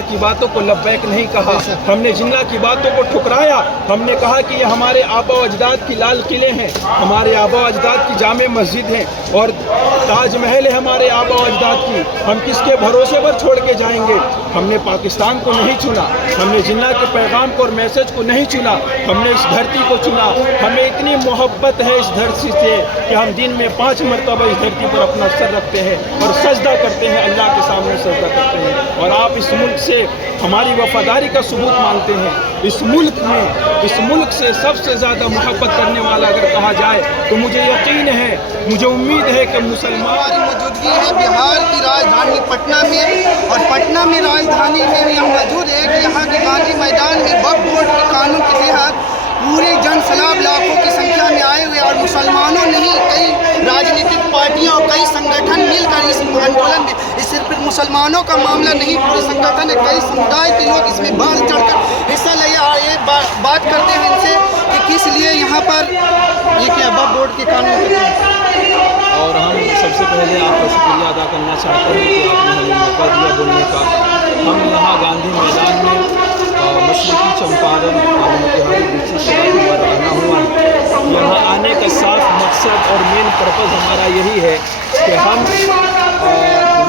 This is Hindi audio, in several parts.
जिन्ना की बातों को लब्बैक नहीं कहा, हमने जिन्ना की बातों को ठुकराया। हमने कहा कि ये हमारे आबा अजदाद की लाल किले हैं, हमारे आबा अजदाद की जामे मस्जिद हैं और ताजमहल है हमारे आबा अजदाद की। हम किसके भरोसे पर छोड़ के जाएंगे? हमने पाकिस्तान को नहीं चुना, हमने जिन्ना के पैगाम को और मैसेज को नहीं चुना, हमने इस धरती को चुना। हमें इतनी मोहब्बत है इस धरती से कि हम दिन में 5 मरतबा इस धरती पर अपना सर रखते हैं और सजदा करते हैं, अल्लाह के सामने सजदा करते हैं। और आप इस मुल्क से हमारी वफादारी का सबूत मांगते हैं। इस मुल्क से सबसे ज़्यादा मोहब्बत करने वाला अगर कहा जाए तो मुझे यकीन है, मुझे उम्मीद है कि मुसलमान। हमारी मौजूदगी है बिहार की राजधानी पटना में, और पटना में राजधानी में भी हम मौजूद है कि यहाँ के गांधी मैदान में वक्फ बोर्ड के कानून के तहत पूरे जन सैलाब लाखों की संख्या में आए हुए और मुसलमानों ने ही कई राजनीतिक पार्टियां और कई संगठन मिलकर इस आंदोलन में, इस सिर्फ मुसलमानों का मामला नहीं, पूरे संगठन है, कई समुदाय के लोग इसमें बढ़ चढ़कर हिस्सा ले ये बात करते हैं इनसे कि किस लिए यहाँ पर ये क्या वक्फ बोर्ड के कानून के तहत। और हम सबसे पहले आपका शुक्रिया अदा करना चाहते हैं कि आपने हमें मौका दिया बोलने का। हम यहाँ गांधी मैदान में मशरक़ी चंपारण से आना हुआ है। यहाँ आने का साफ मकसद और मेन पर्पज़ हमारा यही है कि हम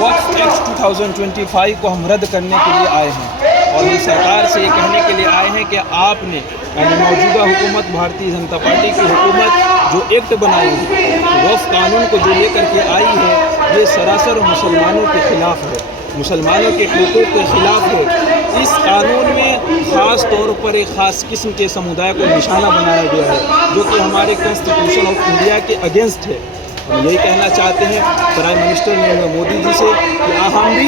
वक्फ एक्ट 2025 को हम रद्द करने के लिए आए हैं और हम सरकार से ये कहने के लिए आए हैं कि आपने यानी मौजूदा हुकूमत भारतीय जनता पार्टी की हुकूमत जो एक्ट बनाई है, वक्फ कानून को जो लेकर के आई है, ये सरासर मुसलमानों के ख़िलाफ़ है, मुसलमानों के हुकूक़ के ख़िलाफ़ है। इस कानून में ख़ास तौर पर एक ख़ास किस्म के समुदाय को निशाना बनाया गया है जो कि हमारे कॉन्स्टिट्यूशन ऑफ इंडिया के अगेंस्ट है। हम यही कहना चाहते हैं प्राइम मिनिस्टर नरेंद्र मोदी जी से कि हम भी,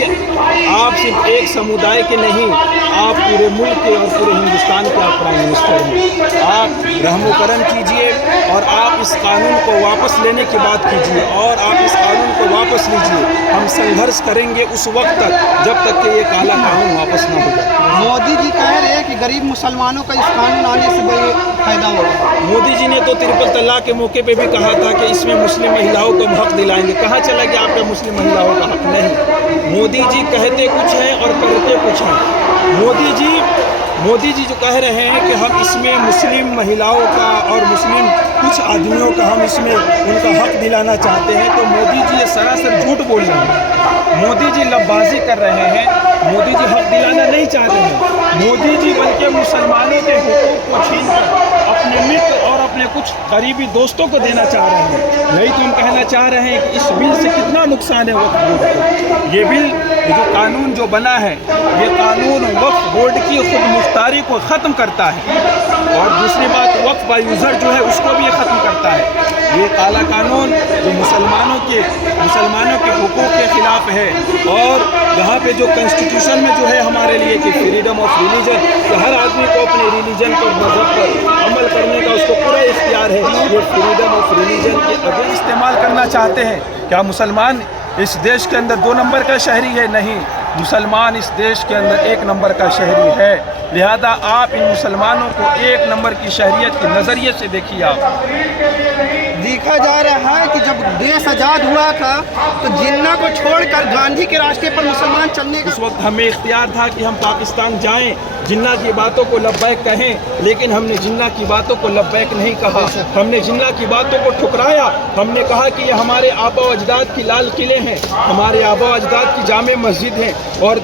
आप सिर्फ एक समुदाय के नहीं, आप पूरे मुल्क के और पूरे हिंदुस्तान के आप प्राइम मिनिस्टर हैं। आप रहम करम कीजिए और आप इस कानून को वापस लेने की बात कीजिए और आप इस कानून को वापस लीजिए। हम संघर्ष करेंगे उस वक्त तक जब तक कि ये काला कानून वापस ना हो जाए। मोदी जी कह रहे हैं कि गरीब मुसलमानों का इस कानून आने से बड़ा फायदा होगा। मोदी जी ने तो ट्रिपल तलाक के मौके पे भी कहा था कि इसमें मुस्लिम महिलाओं को हक दिलाएंगे। कहाँ चला गया आपका मुस्लिम महिलाओं का हक? नहीं, मोदी जी कहते कुछ हैं और करते कुछ हैं। मोदी जी जो कह रहे हैं कि हम इसमें मुस्लिम महिलाओं का और मुस्लिम कुछ आदमियों का हम इसमें उनका हक दिलाना चाहते हैं, तो मोदी जी ये सरासर झूठ बोल रहे हैं। मोदी जी लबबाजी कर रहे हैं, मोदी जी हक दिलाना नहीं चाह रहे हैं। मोदी जी बल्कि मुसलमानों के हुकूक को छीन कर अपने मित्र और अपने कुछ करीबी दोस्तों को देना चाह रहे हैं। यही तो हम कहना चाह रहे हैं कि इस बिल से कितना नुकसान है वक्फ बोर्ड को। ये बिल, ये जो कानून जो बना है, ये कानून वक्फ बोर्ड की खुद मुख्तारी को ख़त्म करता है और दूसरी बात वक्फ बाय यूज़र जो है उसको भी ये ख़त्म करता है। ये काला कानून जो मुसलमानों के हुकूक के ख़िलाफ़ है और यहाँ पे जो कॉन्स्टिट्यूशन में जो है हमारे लिए कि फ्रीडम ऑफ रिलीजन, कि हर आदमी को अपने रिलीजन पर, मज़हब पर अमल करने का उसको पूरा इख्तियार है, ये फ्रीडम ऑफ रिलीजन के अगेंस्ट इस्तेमाल करना चाहते हैं। क्या मुसलमान इस देश के अंदर 2 नंबर का शहरी है? नहीं, मुसलमान इस देश के अंदर 1 नंबर का शहरी है। लिहाजा आप इन मुसलमानों को 1 नंबर की शहरियत के नज़रिए से देखिए। आप देखा जा रहा है कि जब देश आज़ाद हुआ था तो जिन्ना को छोड़कर गांधी के रास्ते पर मुसलमान चलने का उस वक्त हमें इख्तियार था कि हम पाकिस्तान जाएं, जिन्ना की बातों को लब्बैक कहें, लेकिन हमने जिन्ना की बातों को लब्बैक नहीं कहा, हमने जिन्ना की बातों को ठुकराया। हमने कहा कि ये हमारे आबा अजदाद की लाल किले हैं, हमारे आबा अजदाद की जामे मस्जिद हैं और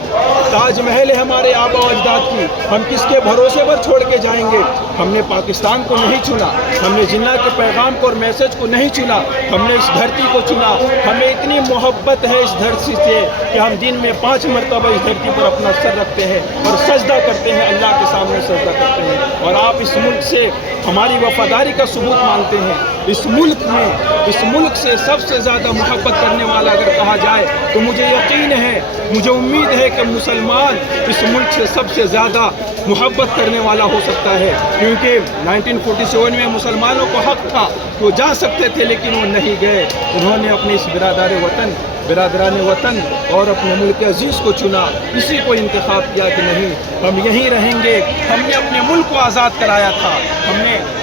ताजमहल है हमारे आबा अजदाद की। हम किसके भरोसे पर छोड़ के जाएंगे? हमने पाकिस्तान को नहीं चुना, हमने जिन्ना के पैगाम को और मैसेज को नहीं चुना, हमने इस धरती को चुना। हमें इतनी मोहब्बत है इस धरती से कि हम दिन में 5 मरतबा इस धरती पर अपना सर रखते हैं और सजदा करते हैं, अल्लाह के सामने सजदा करते हैं। और आप इस मुल्क से हमारी वफादारी का सबूत मांगते हैं। इस मुल्क से सबसे ज़्यादा मोहब्बत करने वाला अगर कहा जाए तो मुझे यकीन है, मुझे उम्मीद है कि मुसलमान इस मुल्क से सबसे ज़्यादा मोहब्बत करने वाला हो सकता है, क्योंकि 1947 में मुसलमानों को हक था, वो जा सकते थे लेकिन वो नहीं गए। उन्होंने अपने इस बिरादरान वतन और अपने मुल्क अजीज़ को चुना, इसी को इंतखाब किया कि नहीं हम यहीं रहेंगे। हमने अपने मुल्क को आज़ाद कराया था,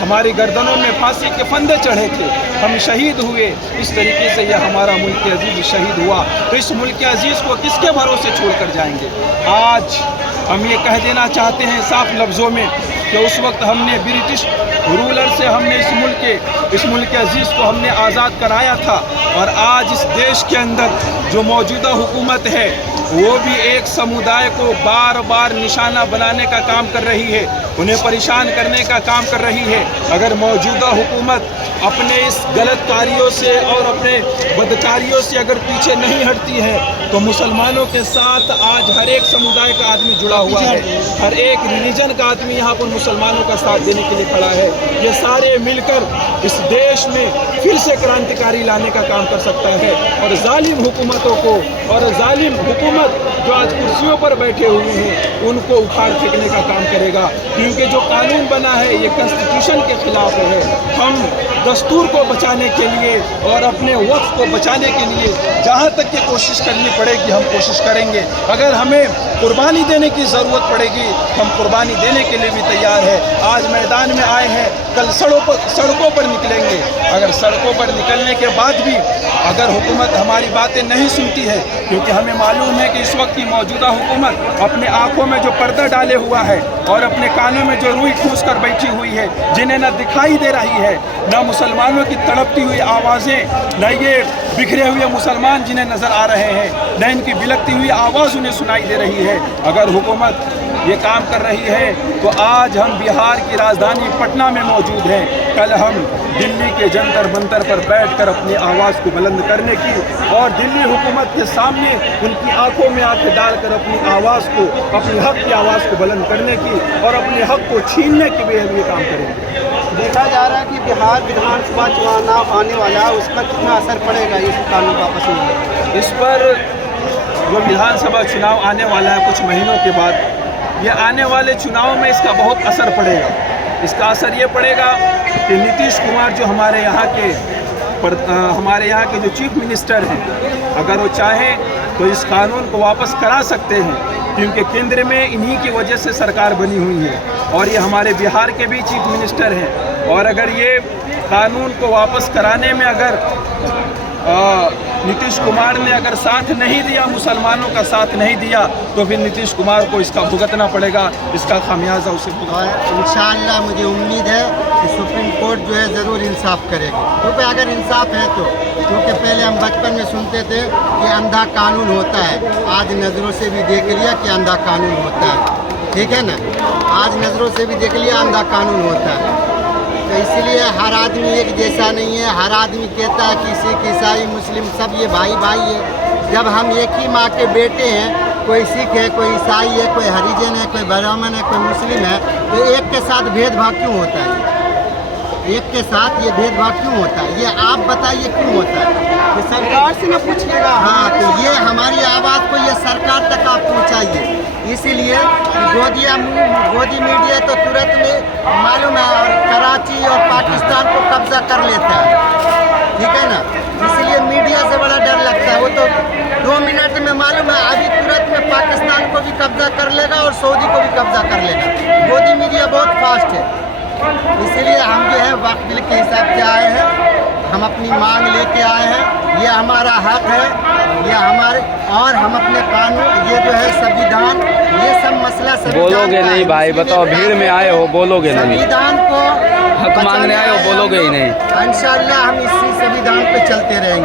हमारी गर्दनों में फांसी के फंदे चढ़े थे, हम शहीद हुए। इस तरीके से यह हमारा मुल्क अजीज़ शहीद हुआ, तो इस मुल्क अजीज़ को किसके भरोसे छोड़ कर जाएंगे? आज हम ये कह देना चाहते हैं साफ लफ्ज़ों में कि उस वक्त हमने ब्रिटिश रूलर से हमने इस मुल्क के अजीज़ को हमने आज़ाद कराया था, और आज इस देश के अंदर जो मौजूदा हुकूमत है वो भी एक समुदाय को बार बार निशाना बनाने का काम कर रही है, उन्हें परेशान करने का काम कर रही है। अगर मौजूदा हुकूमत अपने इस गलत कार्यों से और अपने बदकारियों से अगर पीछे नहीं हटती है तो मुसलमानों के साथ आज हर एक समुदाय का आदमी जुड़ा हुआ है, हर एक रिलीजन का आदमी यहाँ पर मुसलमानों का साथ देने के लिए खड़ा है। ये सारे मिलकर इस देश में फिर से क्रांतिकारी लाने का काम कर सकता है, और जालिम हुकूमतों को और जालिम हुकूमत जो आज कुर्सियों पर बैठे हुए हैं उनको उखाड़ फेंकने का काम करेगा, क्योंकि जो कानून बना है ये कॉन्स्टिट्यूशन के खिलाफ है। हम दस्तूर को बचाने के लिए और अपने वक्त को बचाने के लिए जहाँ तक की कोशिश करनी पड़ेगी हम कोशिश करेंगे। अगर हमें कुर्बानी देने की ज़रूरत पड़ेगी हम कुर्बानी देने के लिए भी तैयार है। आज मैदान में आए हैं, कल सड़कों पर निकलेंगे। अगर सड़कों पर निकलने के बाद भी अगर हुकूमत हमारी बातें नहीं सुनती है, क्योंकि हमें मालूम है कि इस वक्त की मौजूदा हुकूमत अपने आँखों में जो पर्दा डाले हुआ है और अपने कानों में जो रुई ठूस कर बैठी हुई है, जिन्हें न दिखाई दे रही है, न मुसलमानों की तड़पती हुई आवाज़ें, न ये बिखरे हुए मुसलमान जिन्हें नज़र आ रहे हैं, न इनकी बिलकती हुई आवाज़ उन्हें सुनाई दे रही है। अगर हुकूमत ये काम कर रही है तो आज हम बिहार की राजधानी पटना में मौजूद हैं, कल हम दिल्ली के जंतर मंतर पर बैठकर अपनी आवाज़ को बुलंद करने की और दिल्ली हुकूमत के सामने उनकी आंखों में आंखें डालकर अपनी आवाज़ को, अपने हक की आवाज़ को बुलंद करने की और अपने हक को छीनने के लिए हम ये काम करेंगे। देखा जा रहा है कि बिहार विधानसभा चुनाव आने वाला है, उस पर कितना असर पड़ेगा इस कानून वापस में? इस पर जो विधानसभा चुनाव आने वाला है कुछ महीनों के बाद, ये आने वाले चुनाव में इसका बहुत असर पड़ेगा। इसका असर ये पड़ेगा कि नीतीश कुमार जो हमारे यहाँ के जो चीफ मिनिस्टर हैं, अगर वो चाहें तो इस कानून को वापस करा सकते हैं, क्योंकि केंद्र में इन्हीं की वजह से सरकार बनी हुई है और ये हमारे बिहार के भी चीफ मिनिस्टर हैं। और अगर ये कानून को वापस कराने में अगर नीतीश कुमार ने अगर साथ नहीं दिया, मुसलमानों का साथ नहीं दिया, तो फिर नीतीश कुमार को इसका भुगतना पड़ेगा, इसका खामियाजा उसे भुगतना। इंशाअल्लाह मुझे उम्मीद है कि सुप्रीम कोर्ट जो है ज़रूर इंसाफ करेगी, क्योंकि अगर इंसाफ है तो, क्योंकि पहले हम बचपन में सुनते थे कि अंधा कानून होता है, आज नज़रों से भी देख लिया कि अंधा कानून होता है, ठीक है ना। आज नज़रों से भी देख लिया अंधा कानून होता है। तो इसलिए हर आदमी एक जैसा नहीं है। हर आदमी कहता है कि सिख, ईसाई, मुस्लिम सब ये भाई भाई है। जब हम एक ही माँ के बेटे हैं, कोई सिख है, कोई ईसाई है, कोई हरिजन है, कोई ब्राह्मण है, कोई मुस्लिम है, तो एक के साथ भेदभाव क्यों होता है? एक के साथ ये भेदभाव क्यों होता है? ये आप बताइए क्यों होता है? ये सरकार से न पूछिएगा। हाँ, तो ये हमारी आवाज़ को ये सरकार तक आप पहुँचाइए। इसीलिए गोदी मीडिया तो तुरंत में मालूम है और कराची और पाकिस्तान को कब्जा कर लेता है, ठीक है ना। इसलिए मीडिया से बड़ा डर लगता है। वो तो 2 मिनट में मालूम है अभी तुरंत में पाकिस्तान को भी कब्जा कर लेगा और सऊदी को भी कब्जा कर लेगा। गोदी मीडिया बहुत फास्ट है। इसीलिए हम जो है वक्त के हिसाब से आए हैं, हम अपनी मांग लेके आए हैं, ये हमारा हक है, ये हमारे, और हम अपने कानून, ये जो है संविधान, ये सब मसला बोलोगे नहीं भाई, बताओ भीड़ में आए हो, बोलोगे नहीं, संविधान को हक मांगने आए हो, बोलोगे ही नहीं। इंशाअल्लाह हम इसी संविधान पे चलते रहेंगे।